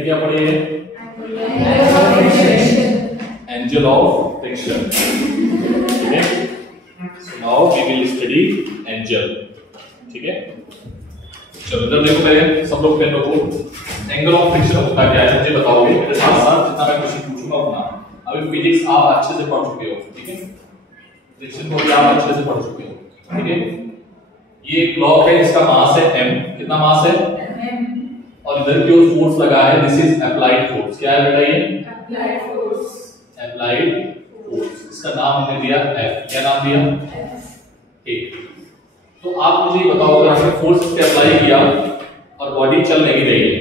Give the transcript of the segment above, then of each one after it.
हमने क्या पढ़े है? Angle of friction. ठीक है, now we will study angle. ठीक है, चलो इधर देखो पहले सब लोग पेन रखो। एंगल ऑफ फ्रिक्शन होता क्या है मुझे बताओगे मेरे साथ साथ, जितना मैं क्वेश्चन पूछूंगा उतना। अभी फिजिक्स आप अच्छे से पढ़ चुके हो, ठीक है, फ्रिक्शन को भी आप अच्छे से पढ़ चुके हो। ठीक है, ये एक ब्लॉक है, इसका मास है m, कितना मास है m, और इधर की ओर फोर्स लगा है, दिस इज अप्लाइड फोर्स। क्या है बेटा ये? Applied force. अप्लाइड फोर्स, इसका नाम हमने दिया F। क्या नाम दिया? F। ठीक, तो आप मुझे बताओ अगर आपने फोर्स पे अप्लाई किया और बॉडी चल नहीं रही है,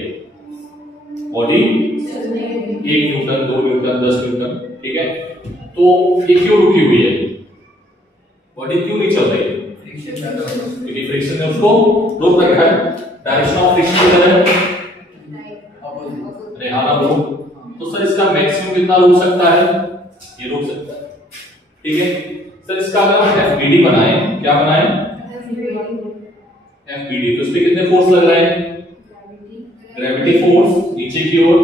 बॉडी 1 न्यूटन 2 न्यूटन 10 न्यूटन, ठीक है, तो ये क्यों रुकी हुई है? बॉडी क्यों नहीं चल रही है? क्योंकि फ्रिक्शन ने उसको रोक रखा है। डायरेक्शन ऑफ फ्रिक्शन किधर है? अरे हाँ ना, तो सर इसका मैक्सिमम कितना रोक सकता है? ये रोक सकता है। ठीक है सर, इसका अगर हम एफबीडी बनाएं, क्या बनाएं? एफबीडी, तो इसमें कितने फोर्स लग रहे हैं? ग्रेविटी फोर्स नीचे की ओर,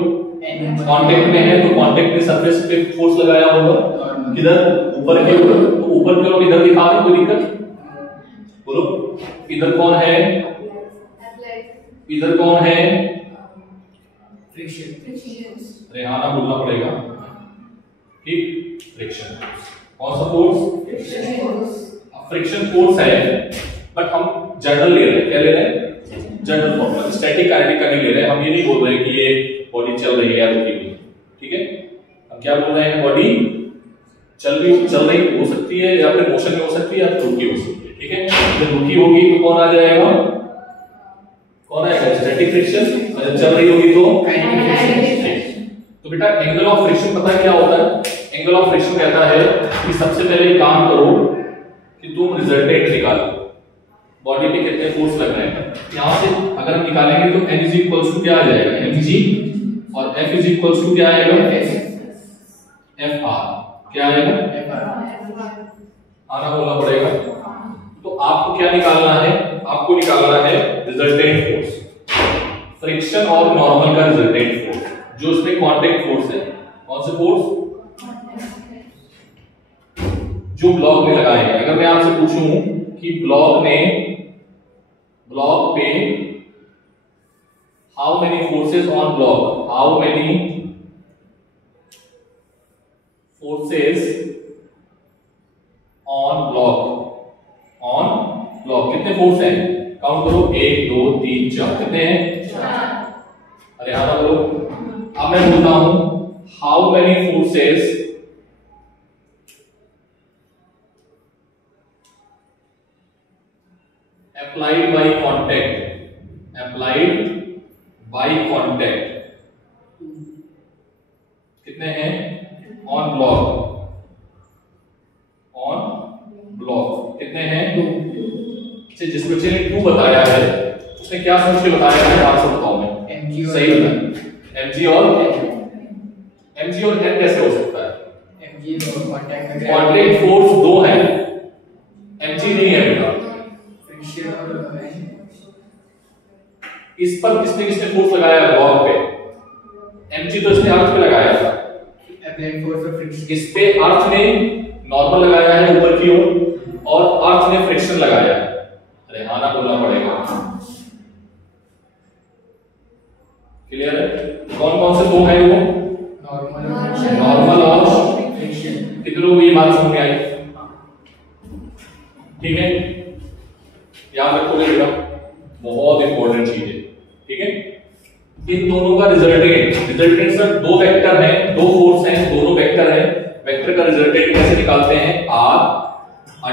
कांटेक्ट में है तो कांटेक्ट में सरफेस पे फोर्स लगाया होगा, किधर? ऊपर की ओर। तो ऊपर की ओर इधर दिखा दे, कोई दिक्कत? बोलो, इधर कौन है? इधर कौन है? फ्रिक्शन। अरे हाँ ना, बोलना पड़ेगा। ठीक, फ्रिक्शन। कौन सा फोर्स? फ्रिक्शन फोर्स है, बट हम जनरल ले रहे हैं। क्या ले रहे हैं? जनरल फॉर्मूला, स्टैटिक काइनेटिक का नहीं ले रहे हैं। हम ये नहीं बोल रहे कि ये बॉडी चल रही है या रुकी हुई। ठीक है, हम क्या बोल रहे हैं? बॉडी चल रही हो सकती है, या फिर मोशन में हो सकती है, या फिर रुकी हो सकती है। ठीक है, जब रुकी होगी तो कौन आ जाएगा? कौन आएगा? Static friction. और चल रही होगी तो काइनेटिक फ्रिक्शन। तो बेटा एंगल ऑफ फ्रिक्शन पता है क्या होता है? एंगल ऑफ फ्रिक्शन कहता है कि सबसे पहले काम करो कि तुम रिजल्टेंट निकालो, बॉडी पे कितने फोर्स लग रहे हैं। यहां से अगर हम निकालेंगे तो n इज इक्वल्स टू क्या आ जाएगा? mg, और f इज इक्वल्स टू क्या आएगा? fr। क्या आएगा? आना बोलना पड़ेगा। तो आपको क्या निकालना है? आपको निकालना है रिजल्टेंट फोर्स, फ्रिक्शन और नॉर्मल का रिजल्टेंट फोर्स, जो इसमें कांटेक्ट फोर्स है। कौन से फोर्स? जो ब्लॉक में लगाए हैं। अगर मैं आपसे पूछूं कि ब्लॉक पे how many forces on block, how many forces on block, कितने फोर्स हैं? काउंट करो, 1 2 3 4, कितने हैं? 4। अरे हाँ बोलो। अब मैं बोलता हूं how many forces applied by contact, कितने हैं? on block कितने हैं? 2। जिस बच्चे ने 2 बताया है उसने क्या सोच के बताया है? आंसर बताओ। मैं सही बताया, mg और n कैसे हो सकता है? कांटेक्ट फोर्स 2 है, mg नहीं है बेटा। इस पर किसने किसने फोर्स लगाया है? ब्लॉक पे। mg तो इसने अर्थ पे लगाया था, इस पे अर्थ ने नॉर्मल लगाया है ऊपर की ओर, और अर्थ ने फ्रिक्शन लगाया है। अरे हाँ ना बोलना पड़ेगा। क्लियर है? कौन कौन से दो है वो? नॉर्मल और फ्रिक्शन। कितने लोग ये बात समझ में आई? ठीक है, याद रखोगे बेटा, बहुत इंपॉर्टेंट चीज है। ठीक है, इन दोनों का रिजल्टेंट सर 2 वेक्टर हैं, 2 फोर्स हैं, दोनों वेक्टर हैं। वेक्टर का रिजल्टेंट कैसे निकालते हैं? r √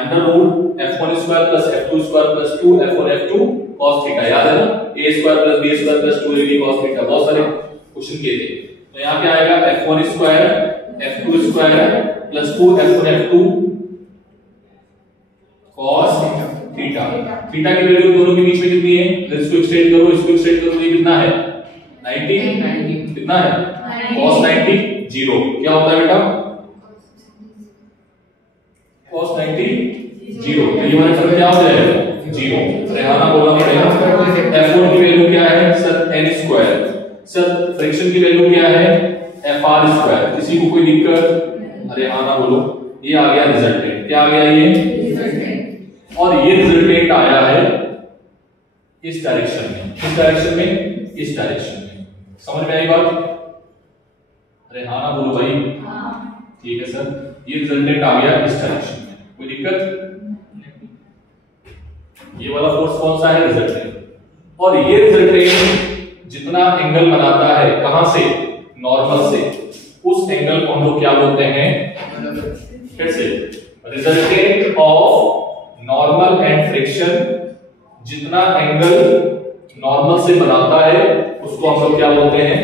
f1² + f2² + 2 f1 f2 cos theta. याद है ना? a² + b² + 2ab cos theta, बहुत सारे क्वेश्चन किए थे। तो यहां क्या आएगा? f1² f2² + 2 f1 f2 cos theta. Theta की वैल्यू दोनों के बीच में कितनी है? इसको एक्सटेंड करो, इसको एक्सटेंड करो, ये कितना है? 90। कितना है? cos 90 0। क्या होता है बेटा? cos 90 0। तो ये हमारा क्या हो जाएगा? 0। रेहाना बोलना पड़ेगा। f1 की वैल्यू क्या है सर? n²। सर फ्रिक्शन की वैल्यू क्या है Fr²। किसी को कोई दिक्कत? अरे हाँ ना बोलो। ये आ गया रिजल्टेंट। क्या आ गया ये रिजल्टेंट, और ये रिजल्टेंट आया है इस डायरेक्शन में। किस डायरेक्शन में? इस डायरेक्शन में। समझ में आई बात? अरे हाँ ना बोलो भाई। ठीक है सर, ये रिजल्टेंट आ गया इस डायरेक्शन में। कोई दिक्कत? ये वाला फोर्स कौन सा है? रिजल्टेंट। और ये रिजल्टेंट जितना एंगल बनाता है कहां से? नॉर्मल से। उस एंगल को हम लोग क्या बोलते हैं? फिर से, resultant of normal and friction, जितना एंगल नॉर्मल से बनाता है उसको हम लोग क्या बोलते हैं?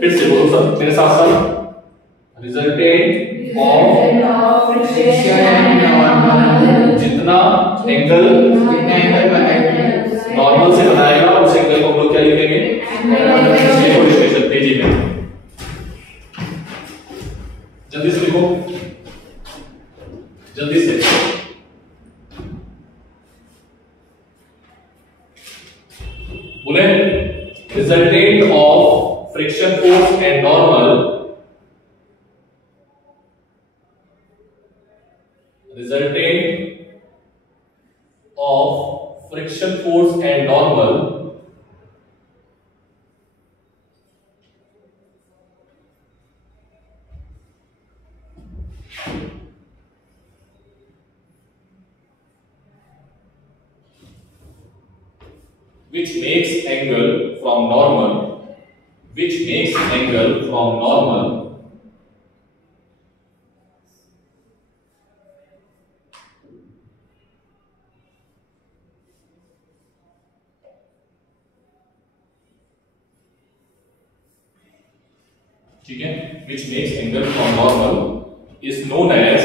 फिर से बोलो सब मेरे साथ साथ, रिजल्टेंट ऑफ जितना एंगल नॉर्मल से बनाएगा उस एंगल को हम लोग क्या लिखेंगे? पेज में जल्दी से लिखो, जल्दी से। बोले resultant of friction force and normal, resultant of friction force and normal which makes angle from normal, which makes angle from normal ठीक है, which makes angle from normal is known as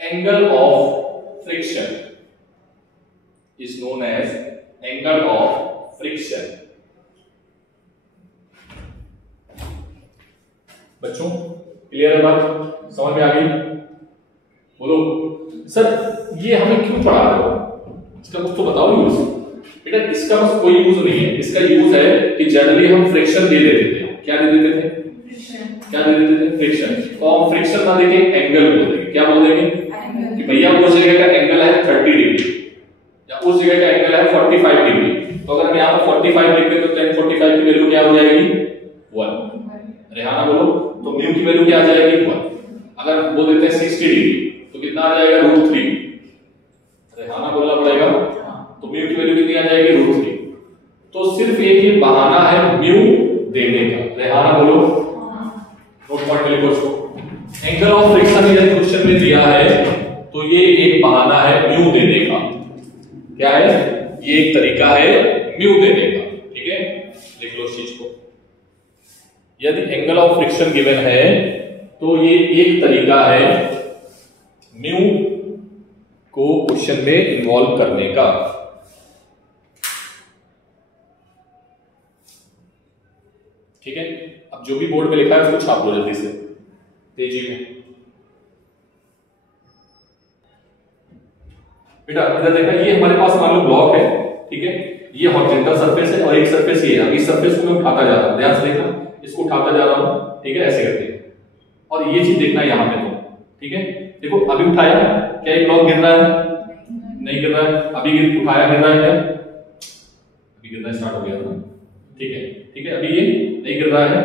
angle of friction, is known as angle of friction। बच्चों clear है बात? समझ में आ गई? बोलो sir ये हमें क्यों पढ़ा रहे हो? इसका कुछ तो बताओ यूज। बेटा इसका बस कोई यूज नहीं है। इसका यूज है कि जनरली हम फ्रिक्शन दे देते थे। क्या दे देते थे? क्या दे देते थे? फ्रिक्शन। तो हम फ्रिक्शन ना देके एंगल बोल देंगे। क्या बोल देंगे? कि भैया उस जगह का एंगल है 30 डिग्री या उस जगह का एंगल है 45 डिग्री। तो अगर मैं यहाँ पर 45 लिख दूं तो tan 45 की वैल्यू क्या हो जाएगी? 1। अरे हाँ ना बोलो। तो म्यू की वैल्यू क्या आ जाएगी? 1। अगर बोल देते हैं 60 डिग्री तो कितना आ जाएगा? √3। अरे हाँ ना बोलना पड़ेगा। तो म्यू की वैल्यू कितनी आ जाएगी? √3। तो सिर्फ एक ही बहाना है म्यू देने का। अरे हाँ ना बोलो। नोट पॉइंट लिखो इसको। एंगल ऑफ फ्रिक्शन यदि क्वेश्चन में दिया है तो ये एक बहाना है म्यू देने का। क्या है? ये एक तरीका है म्यू देने का। ठीक है, लिख लो इस चीज को। यदि एंगल ऑफ फ्रिक्शन गिवन है तो ये एक तरीका है म्यू को क्वेश्चन में इन्वॉल्व करने का। ठीक है, अब जो भी बोर्ड पे लिखा है उसको छाप लो जल्दी से, तेजी में। बेटा इधर देखा, ये हमारे पास मान लो ब्लॉक है। ठीक है, ये हॉरिजॉन्टल सरफेस है और एक सरफेस ये है। अब इस सरफेस को मैं उठाता जा रहा हूं, ध्यान से देखना, इसको उठाता जा रहा हूं। ठीक है, ऐसे करके। और ये चीज देखना यहां पे तो। ठीक है, देखो अभी उठाया, क्या ये ब्लॉक गिर रहा है? नहीं गिर रहा है। अभी उठाया, गिर रहा है क्या? अभी गिरना स्टार्ट हो गया था। ठीक है, ठीक है, अभी ये नहीं गिर रहा है।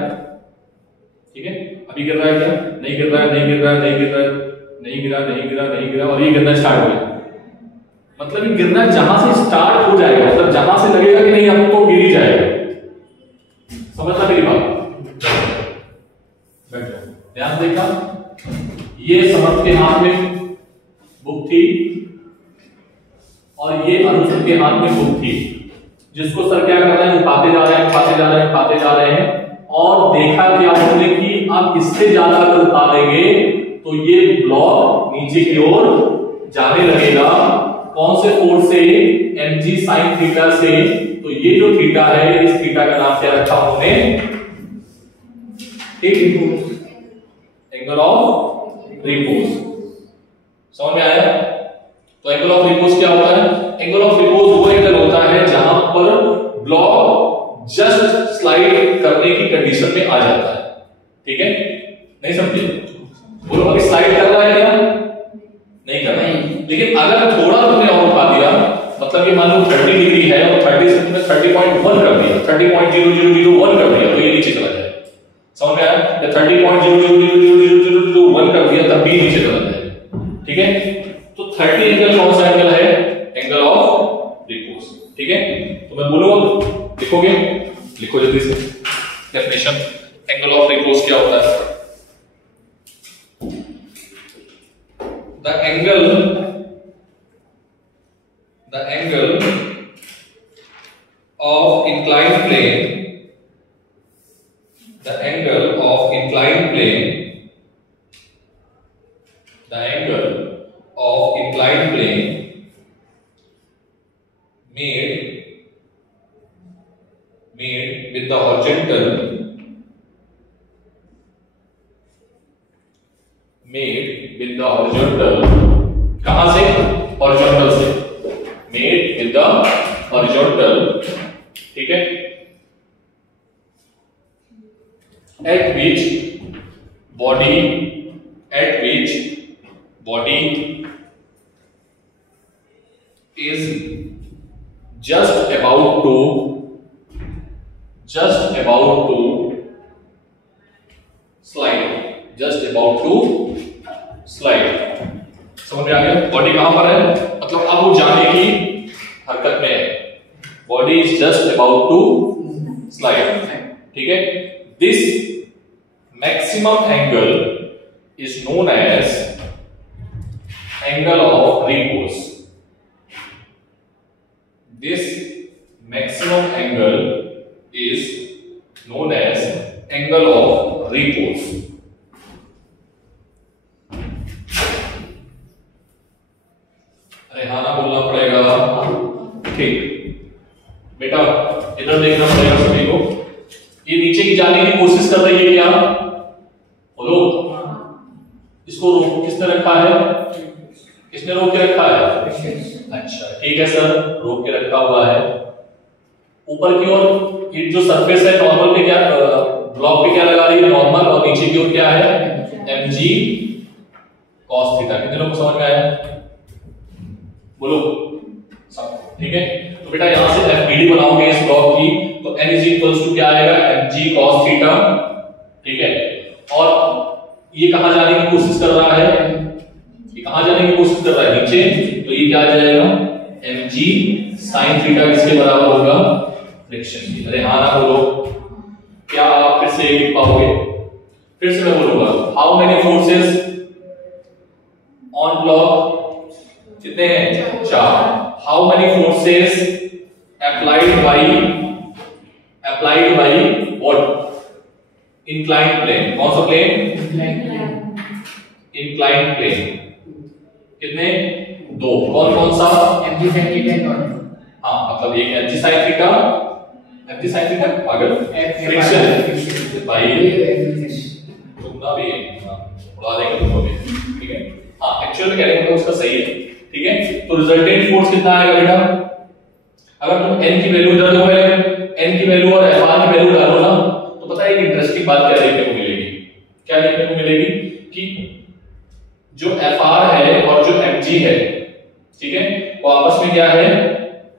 ठीक है, अभी गिर रहा है क्या? नहीं गिर रहा है, नहीं गिर रहा है, नहीं गिर रहा है, नहीं गिरा, नहीं गिरा, नहीं गिरा, और ये गिरना स्टार्ट हो गया। मतलब ये गिरना जहां से स्टार्ट हो जाएगा, मतलब जहां से लगेगा कि नहीं अब तो गिर ही जाएगा। समझना मेरी बात? बैठ जाओ, ध्यान देखना। ये समर्थ के हाथ में बुक थी और ये अनुज के हाथ में बुक थी, जिसको सर क्या कर रहे हैं? उठाते जा रहे हैं, उठाते जा रहे हैं, उठाते जा रहे हैं। और देखा क्या उन्होंने कि अब इससे ज्यादा अगर उठा देंगे तो ये ब्लॉक नीचे की ओर जाने लगेगा। कौन से फोर्स से? mg sin थीटा से। तो ये जो थीटा है, इस थीटा का नाम क्या रखा उन्होंने? Angle of repose. समझ में आया? तो एंगल ऑफ रिपोज क्या होता है? एंगल ऑफ रिपोज वो सकती है। बोलो अभी स्लाइड कर रहा है क्या? नहीं कर रहा है। लेकिन अगर थोड़ा तुमने और उठा दिया, मतलब ये मान लो 30 डिग्री है और 30 से तुमने 30.1 कर दिया, 30.0001 कर दिया, तो ये नीचे चला जाएगा। समझ में आया? या 30.000001 कर दिया तब भी नीचे चला जाएगा। ठीक है, तो 30 एंगल कौन सा एंगल है? Angle of repose. ठीक है, तो मैं बोलूंगा, लिखोगे? लिखो जल्दी से डेफिनेशन। एंगल ऑफ रिपोज क्या होता है? The angle of inclined plane, the angle of inclined plane made with the horizontal कहां से? horizontal से, made with the horizontal, ठीक है, at which body is just about to slide। समझ में आ गया? बॉडी कहां पर है, मतलब अब वो जाने की हरकत में है। Body is just about to slide. ठीक है, this maximum angle is known as angle of repose. This maximum angle is known as angle of repose. Rehana बोलना पड़ेगा। ठीक बेटा, इधर देखना पड़ेगा सभी को। ये नीचे की जाने की कोशिश कर रही है क्या? बोलो, इसको रोक किसने रखा है? किसने रोक के रखा है? अच्छा ठीक है सर, रोक के रखा हुआ है। ऊपर की ओर ये जो सरफेस है नॉर्मल पे क्या, ब्लॉक पे क्या लगा रही है? नॉर्मल। और नीचे की ओर क्या है? mg cos theta. कितने लोग समझ में आया? बोलो सब। ठीक है, तो बेटा यहां से FBD बनाओगे इस ब्लॉक की, तो n इज इक्वल्स टू क्या आएगा? mg cos theta. ठीक है, और ये कहां जाने की कोशिश कर रहा है? ये कहां जाने की कोशिश कर रहा है? नीचे। तो ये क्या आ जाएगा? mg sin थीटा किसके बराबर होगा? फ्रिक्शन की। अरे हाँ ना बोलो, क्या आप फिर से लिख पाओगे? फिर से मैं बोलूंगा, how many forces on block? कितने हैं? 4। How many forces applied by what? Inclined plane. कौन सा प्लेन? Inclined plane. कितने? 2। कौन कौन सा? mg sin theta. हाँ, मतलब एक mg sin थीटा, पागल, फ्रिक्शन भाई तुमना भी उड़ा देंगे तुमको भी। ठीक है, हाँ एक्चुअल में कह रहे हैं उसका सही है। ठीक है, तो रिजल्टेंट फोर्स कितना आएगा बेटा? अगर तुम n की वैल्यू इधर दो, n की वैल्यू और fr की वैल्यू डालो ना, तो पता है एक इंटरेस्टिंग बात क्या देखने को मिलेगी? क्या देखने को मिलेगी कि जो fr है और जो mg है, ठीक है, वो आपस में क्या है?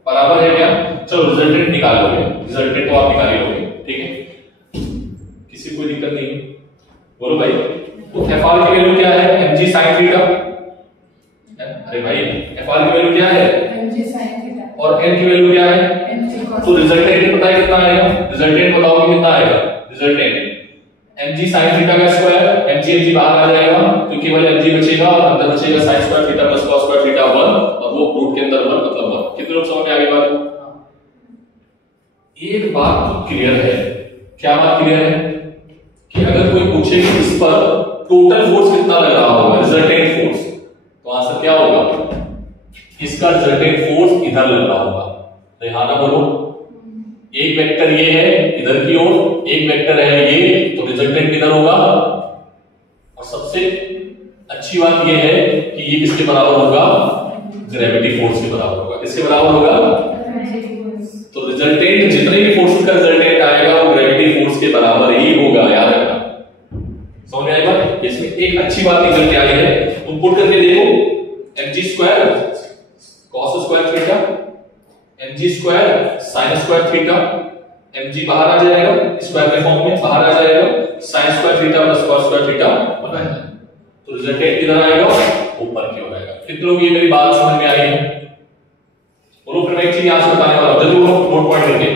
बराबर है क्या? चलो रिजल्टेंट निकाल लोगे, रिजल्टेंट तो आप निकाल ही लोगे। ठीक है, किसी कोई दिक्कत नहीं। बोलो भाई, तो fr की वैल्यू क्या है? mg sin theta. अरे भाई, fr की वैल्यू क्या है? mg sin theta. और n की वैल्यू क्या है? mg cos। तो रिजल्टेंट पता है कितना आएगा? रिजल्टेंट बताओ कि कितना आएगा? रिजल्टेंट mg sin थीटा का स्क्वायर, mg बाहर आ जाएगा तो केवल mg बचेगा और अंदर बचेगा sin square theta plus cos square theta 1, और वो रूट के अंदर 1 मतलब 1। कितने लोग समझ में आ गई बात? एक बात तो क्लियर है। क्या बात क्लियर है? कि अगर कोई पूछे कि इस पर टोटल फोर्स कितना लग रहा होगा, रिजल्टेंट फोर्स, तो आंसर क्या होगा? इसका रिजल्टेंट फोर्स इधर लग रहा होगा। रेहाना बोलो, एक वेक्टर ये है इधर की ओर, एक वेक्टर है ये, तो रिजल्टेंट किधर होगा? और सबसे अच्छी बात ये है कि ये किसके बराबर होगा? ग्रेविटी फोर्स के बराबर होगा। किसके बराबर होगा? तो रिजल्टेंट जितने भी फोर्सेस का रिजल्टेंट आएगा वो ग्रेविटी फोर्स के बराबर ही होगा। याद रखना, समझ में आएगा? ये इसमें एक अच्छी बात निकल के आई है, तुम पुट करके देखो mg square cos square theta, mg square sin square theta, mg बाहर आ जाएगा स्क्वायर के फॉर्म में, बाहर आ जाएगा sin square theta plus cos square theta बन जाएगा। तो रिजल्टेंट किधर आएगा, ऊपर की ओर आएगा। कितने लोग ये मेरी बात समझ में आई है? बोलो फिर मैं एक चीज यहां से बताने वाला हूं, जल्दी बोलो नोट पॉइंट करके।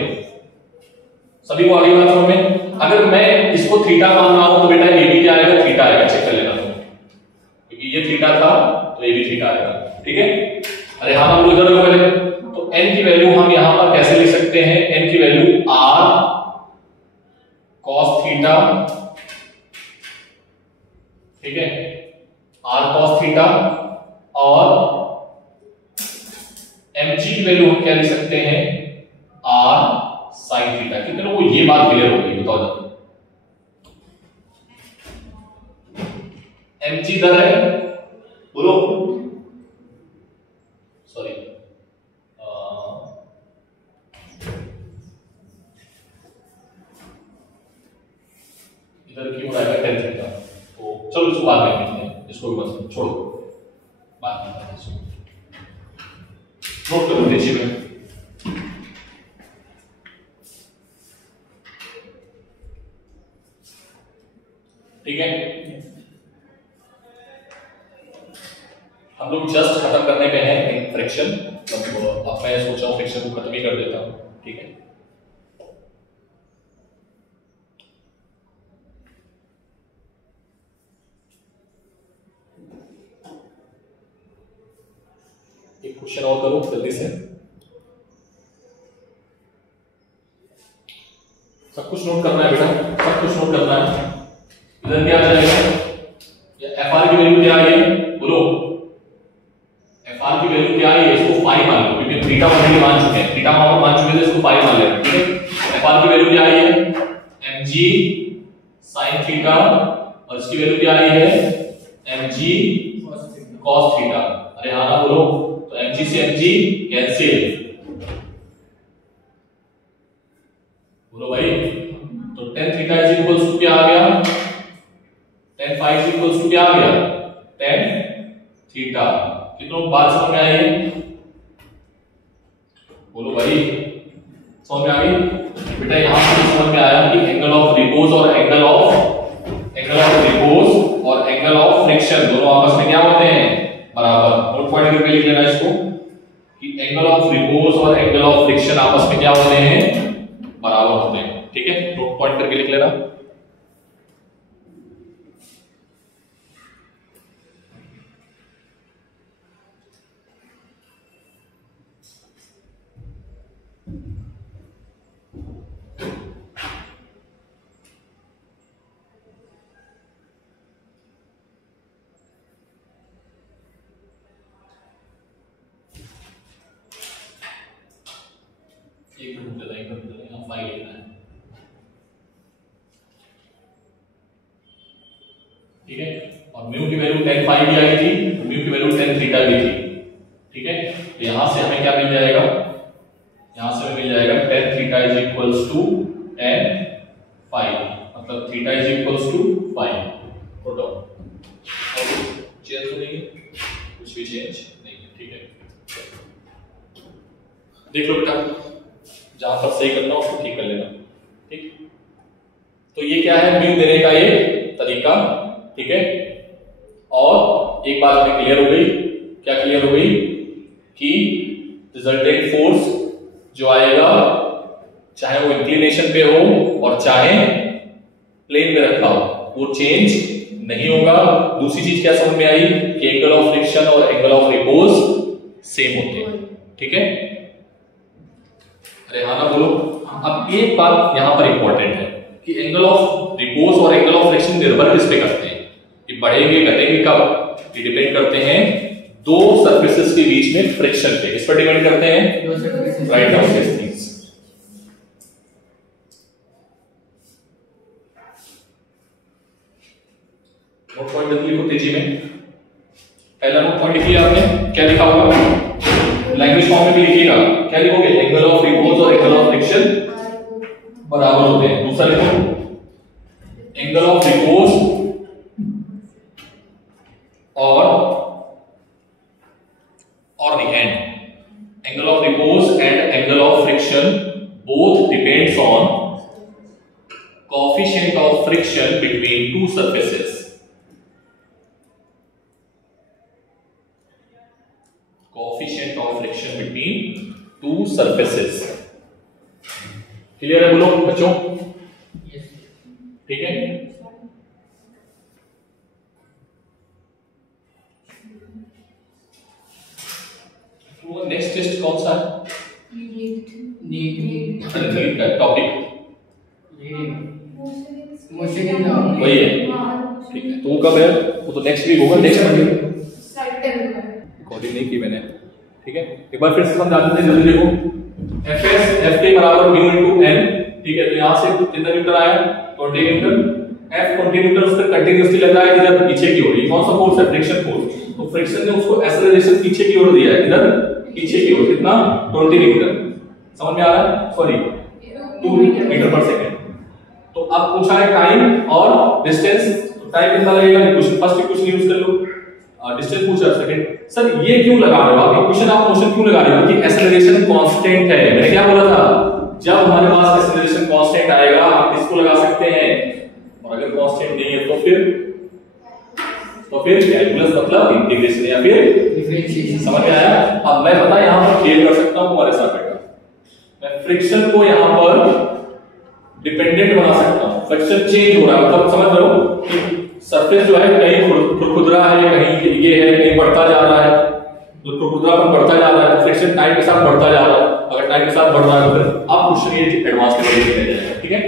सभी को आगे बात समझ में? अगर मैं इसको थीटा मान रहा हूं तो बेटा ये भी क्या आएगा, थीटा आएगा, चेक कर लेना तुम, क्योंकि ये थीटा था तो ये भी थीटा आएगा, ठीक है। अरे हाँ हम लोग इधर देखो पहले, तो n की वैल्यू हम यहां पर कैसे लिख सकते हैं, n की वैल्यू r cos थीटा, ठीक है, r cos थीटा, और mg की वैल्यू हम क्या लिख सकते हैं, r sin थीटा। कितने लोगों को ये बात क्लियर होगी बताओ जरा? mg दर है, बोलो सॉरी इधर क्यों आएगा tan थीटा, तो चलो इसको बाद में देखते हैं, इसको भी बस छोड़ो, बाद में बताते हैं। नोट करो देखिए में, ठीक है। हम लोग जस्ट खत्म करने पे हैं एक फ्रिक्शन, अब मैं सोचा हूं फ्रिक्शन को खत्म ही कर देता हूं, ठीक है। एक क्वेश्चन और करो जल्दी से, सब कुछ नोट करना है बेटा, सब कुछ नोट करना है। इधर क्या आ जाएगा, एफ आर की वैल्यू क्या है, बोलो एफ आर की वैल्यू क्या है, इसको 5 मान लो, क्योंकि थीटा ऑलरेडी मान चुके हैं, थीटा मान चुके थे, इसको 5 मान लेना, ठीक है। एफ आर की वैल्यू क्या है, mg sin थीटा, और इसकी वैल्यू क्या है, mg cos थीटा। अरे हाँ ना बोलो, तो mg से mg कैंसिल, बोलो भाई, तो tan theta is equals to क्या आ गया, tan phi is equals to क्या आ गया, tan थीटा। कितनों बात समझ में आई है, बोलो भाई समझ में आ गई बेटा? यहां से समझ में आया कि एंगल ऑफ रिपोज और एंगल ऑफ रिपोज और एंगल ऑफ फ्रिक्शन दोनों आपस में क्या होते हैं, बराबर। नोट पॉइंट करके लिख लेना इसको कि एंगल ऑफ रिपोज और एंगल ऑफ फ्रिक्शन आपस में क्या होते हैं, बराबर होते हैं, ठीक है। नोट पॉइंट करके लिख लेना। एक मिनट यहाँ फाइल लिखना है, ठीक है। और म्यू की वैल्यू tan phi भी आई थी, म्यू की वैल्यू tan थीटा भी थी, ठीक है। तो यहां से हमें क्या मिल जाएगा, यहां से हमें मिल जाएगा tan theta is equals to tan phi, मतलब theta is equals to phi। Photo change तो नहीं है, कुछ भी चेंज नहीं है, ठीक है। देख लो बेटा, जहां पर सही करना उसको ठीक कर लेना, ठीक। तो ये क्या है, म्यू देने का ये तरीका, ठीक है। और एक बात हमें क्लियर हो गई, क्या क्लियर हो गई, कि रिजल्टेंट फोर्स जो आएगा, चाहे वो इंक्लिनेशन पे हो और चाहे प्लेन में रखा हो, वो चेंज नहीं होगा। दूसरी चीज क्या समझ में आई कि एंगल ऑफ फ्रिक्शन और एंगल ऑफ रिपोज सेम होते हैं, ठीक है। अरे हाँ ना बोलो। अब एक बात यहां पर इंपॉर्टेंट है कि एंगल ऑफ रिपोज और एंगल ऑफ फ्रिक्शन निर्भर किस पे करते हैं, कि बढ़ेंगे घटेंगे कब, ये डिपेंड करते हैं दो सरफेसेस के बीच में फ्रिक्शन पे। किस पर डिपेंड करते हैं, write down this things. Note point लिखो तेजी में। पहला नोट पॉइंट लिखिए आपने, क्या लिखा होगा, लैंग्वेज फॉर्म में भी लिखिएगा, क्या लिखोगे, एंगल ऑफ रिपोज और एंगल ऑफ फ्रिक्शन बराबर होते हैं। दूसरा लिखो, angle of repose or the end. Angle of repose and angle of friction both depends on coefficient of friction between two surfaces. Coefficient of friction between two surfaces. Clear है बोलो बच्चों? ठीक है। नेक्स्ट टेस्ट कौन सा है? NEET का topic वही है, ठीक है। तो वो कब है? वो तो नेक्स्ट वीक होगा, नेक्स्ट मंडे। रिकॉर्डिंग नहीं की मैंने, ठीक है। एक बार फिर से समझाते हैं, जल्दी देखो। Fs Fk बराबर म्यू इनटू n, ठीक है। तो यहां से कितना न्यूटन आया? 20 न्यूटन। F 20 न्यूटन उस पर कंटीन्यूअसली लग रहा है, इधर पीछे की ओर। ये कौन सा फोर्स है? Friction force. तो फ्रिक्शन ने उसको एक्सेलरेशन पीछे की ओर दिया है, इधर पीछे की ओर। कितना? 20 न्यूटन। समझ में आ रहा है? सॉरी 2 मीटर पर सेकंड। तो अब पूछा है टाइम और डिस्टेंस। तो टाइम कितना लगेगा? इक्वेशन फर्स्ट इक्वेशन यूज कर लो। डिस्टेंस पूछा है सेकंड। सर ये क्यों लगा रहे हो आप? इक्वेशन ऑफ मोशन क्यों लगा रहे हो? क्योंकि एक्सेलरेशन कांस्टेंट है। मैंने क्या बोला था? जब हमारे पास एक्सेलरेशन कांस्टेंट आएगा आप इसको लगा सकते हैं, और अगर कांस्टेंट नहीं है तो फिर कैलकुलस मतलब इंटीग्रेशन या फिर डिफरेंशिएशन। समझ में आया? अब मैं पता यहां पर खेल कर सकता हूं तुम्हारे साथ बेटा। मैं फ्रिक्शन को यहां पर डिपेंडेंट बना सकता हूं। फ्रिक्शन चेंज हो रहा है, मतलब समझ लो कि सरफेस जो है कहीं खुरखुदरा है, कहीं ये है, कहीं बढ़ता जा रहा है। जो खुरखुदरापन बढ़ता जा रहा है, फ्रिक्शन टाइम के साथ बढ़ता जा रहा है। अगर टाइम के साथ बढ़ रहा है तो फिर आप क्वेश्चन ये एडवांस के लिए जाएगा, ठीक है।